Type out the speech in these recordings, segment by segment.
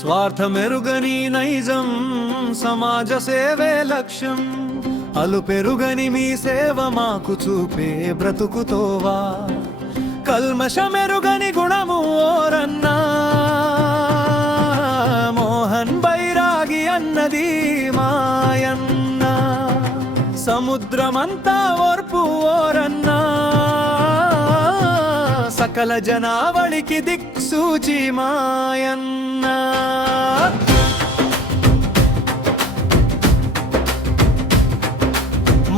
స్వార్థమెరుగని నైజం సమాజ సేవే లక్ష్యం అలుపెరుగని మీ సేవ మాకు చూపే బ్రతుకుతోవా కల్మషమెరుగని గుణము ఓరన్నా మోహన్ బైరాగి అన్నది మాయన్న సముద్రమంతా ఓర్పు ఓరన్నా సకల జనావళికి దిక్సూచి మాయన్న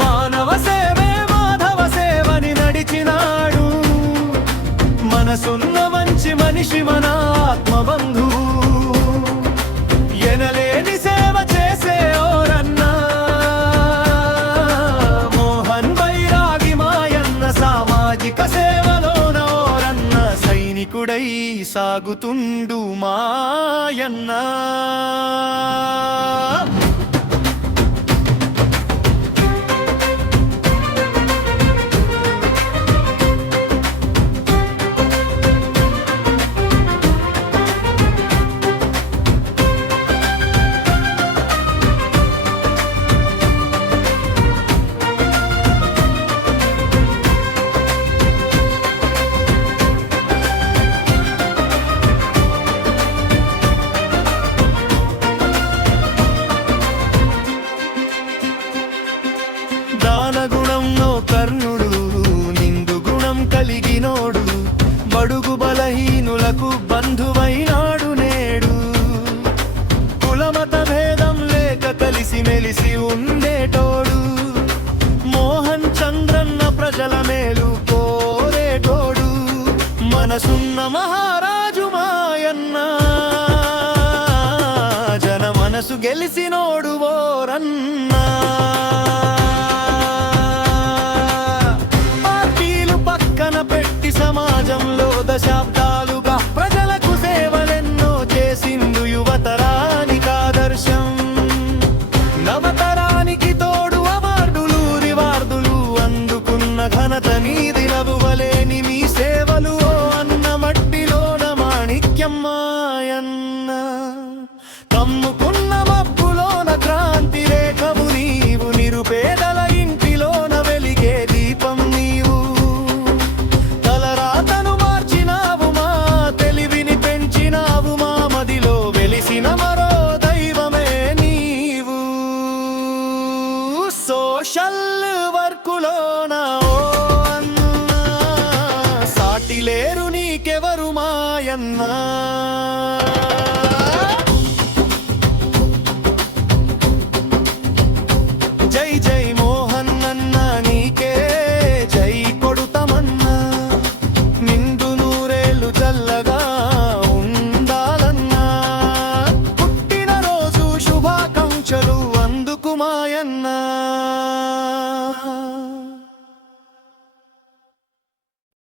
మానవ సేవే మాధవ సేవని నడిచినాడు మనసున్న మంచి మనిషి మన ఆత్మబంధు ఎనలేని సేవ చేసే ఓరన్నా మోహన్ బైరాగి మాయన్న సామాజిక సేవలోన ఓరన్న సైనికుడై సాగుతుండు మాయన్న దానగుణంలో కర్ణుడు నిండు గుణం కలిగినోడు బడుగు బలహీనులకు బంధువైనాడు నేడు కులమత భేదం లేక కలిసి మెలిసి ఉండేటోడు మోహన్ చంద్రన్న ప్రజల మేలు కోరేటోడు మనసున్న మహారాజు మాయన్న జన మనసు గెలిసినోడు ఓరన్నా సమాజంలో దశాబ్దాలుగా ప్రజలకు సేవలెన్నో చేసిండు యువతరానికి ఆదర్శం నవతరానికి తోడు అవార్డులు రివార్డులు అందుకున్న ఘనత నీది నవ్వువలేని మీ సేవలు అన్న మట్టిలోన మాణిక్యం మాయన్న కమ్ముకున్న మబ్బులోన క్రాంతి రేఖము నీవు నిరుపేదల ఇంటిలోన వెలిగే దీపం నీవు మరో దైవమే నీవు సోషల్ వర్కులోన ఓ అన్నా సాటి లేరు నీకెవరు మాయన్నా జై జై మోహన్ అన్న నీకే జై కొడుతమన్నా నిండు నూరేళ్ళు చల్లగా అందుకు మాయన్న